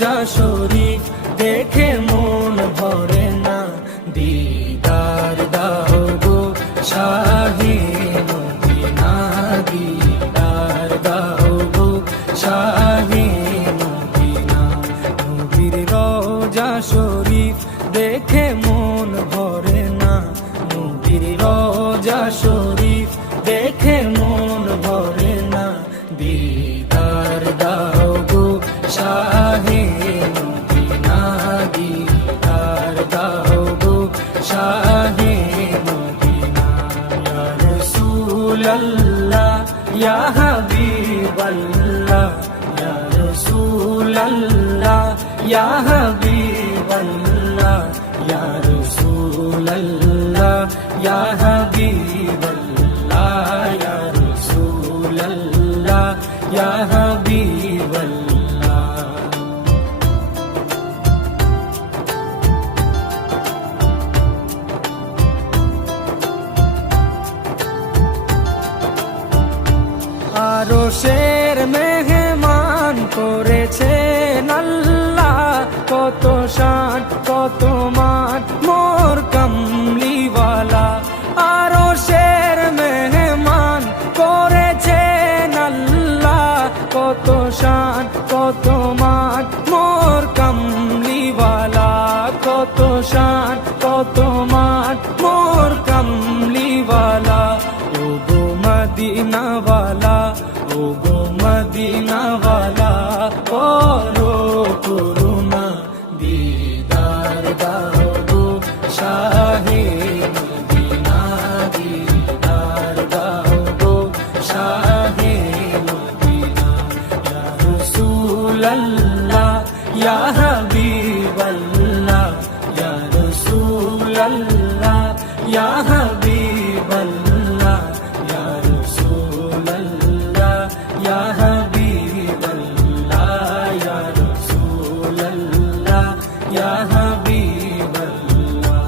রোজা শরীফ দেখে মন ভরে না, দিদার দাও গো শাহে মদিনা, দিদার দাও গো শাহে মদিনা। নবীর রোজা শরীফ দেখে মন ভরে না, নবীর রোজা শরীফ দেখে মন ভরে না, দিদার দাও গো শাহে মদিনা, দিদার দাও গো শাহে মদিনা। ইয়া রাসূলাল্লাহ ইয়া হাবিবাল্লাহ, ইয়া রাসূলাল্লাহ ইয়া হাবিবাল্লাহ, ইয়া রাসূলাল্লাহ ইয়া হাবিবাল্লাহ, ইয়া রাসূলাল্লাহ ইয়া হাবিবাল্লাহ। আরশের মেহমান করেছেন আল্লাহ, কত শান কত মান মোর কামলিওয়ালা। আরশের মেহমান করেছেন আল্লাহ, কত শান কত মান মোর কামলিওয়ালা, কত শান কত মান মোর কামলিওয়ালা। ও গো মদিনাওয়ালা, ও গো মদিনাওয়ালা, করো করুণা, দিদার দাও গো শাহে মদিনা, দিদার দাও গো শাহে মদিনা। ইয়া রাসূলাল্লাহ ইয়া হাবিবাল্লাহ, ইয়া রাসূলাল্লাহ ইয়া হাবিবাল্লাহ, ইয়া রাসূলাল্লাহ ইয়া হাবিবাল্লাহ, ইয়া রাসূলাল্লাহ ইয়া হাবিবাল্লাহ।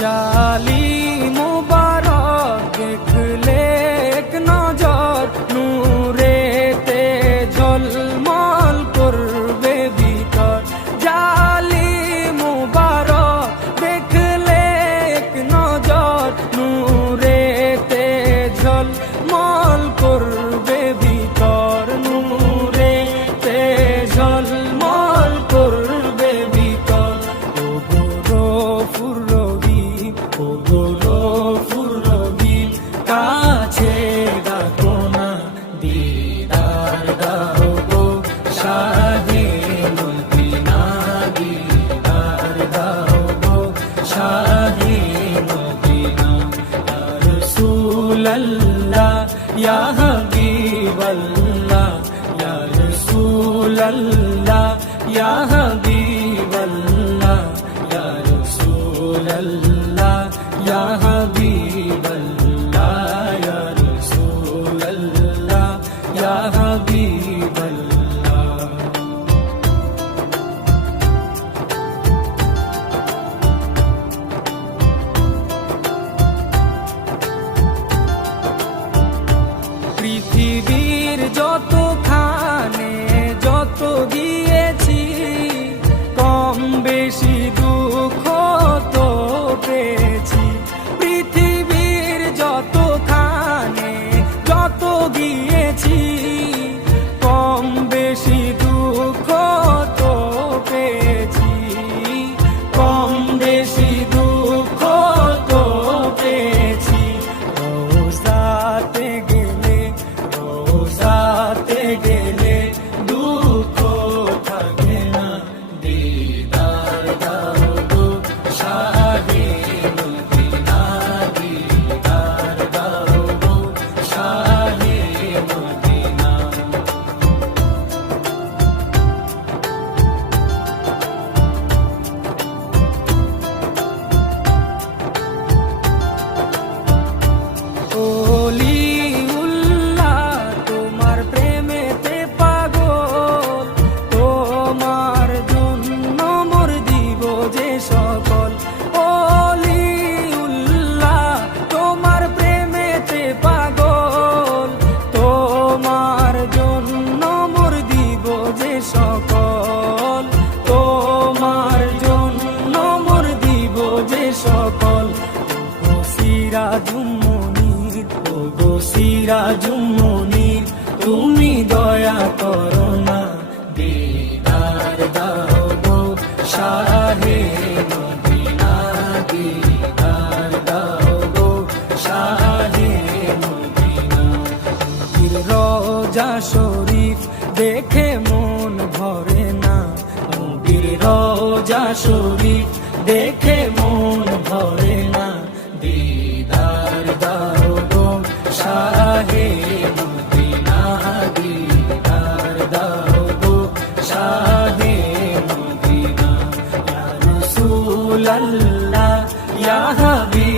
জালি মুবারক দেখলে এক নজর, নূরেতে ঝলমল করবে ভিতর। জালি মুবারক দেখলে এক নজর, নূরেতে ঝলমল করবে ভিতর, নূরেতে ঝলমল করবে ভিতর। ও গো গফুর রহিম, ও গো গফুর রহিম, কাছে ডাকো না, দিদার দাও গো শাহে মদিনা, দিদার দাও গো শাহে মদিনা। ইয়া রাসূলাল্লাহ ইয়া হাবিবাল্লাহ, ইয়া রাসূলাল্লাহ ইয়া হাবিবাল্লাহ, ইয়া রাসূলাল্লাহ ইয়া হাবিবাল্লাহ, ইয়া রাসূলাল্লাহ ইয়া হাবিবাল্লাহ। পৃথিবীর যতখানে যত গিয়েছি, কম বেশি দুঃখ তো পেয়েছি। পৃথিবীর যত সিরাজুম-মুনীর তুমি দয়া করো না, দিদার দাও গো শাহে মদিনা, দিদার দাও গো শাহে মদিনা। নবীর রওজা শরীফ দেখে মন ভরে না, নবীর রওজা শরীফ দেখে মন ভরে না, দিদার দাও গো শাহে মদিনা, দিদার দাও গো শাহে মদিনা। ইয়া রাসূলাল্লাহ ইয়া হাবিব